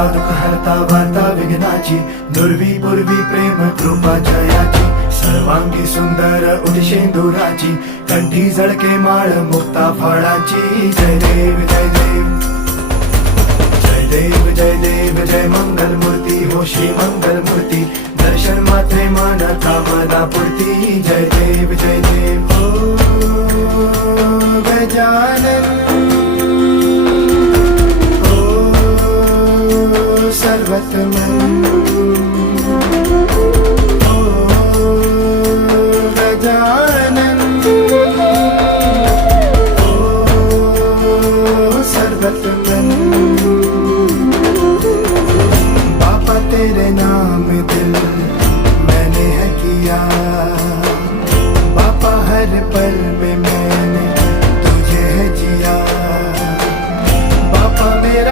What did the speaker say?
हरता दुःख हरता वार्ता विघ्नाची, दुर्वी पूर्वी प्रेम कृपा जयाची, सर्वांगी सुंदर उदिशेंदुराची, कंठी झळके माळ मुक्ता फळाची. जय देव जय देव जय देव जय देव जय मंगल मूर्ती हो श्री मंगल मूर्ती, दर्शन मात्रे मन कामना पूर्ती. जय देव जय देव हो गजानन हो सर्वतमन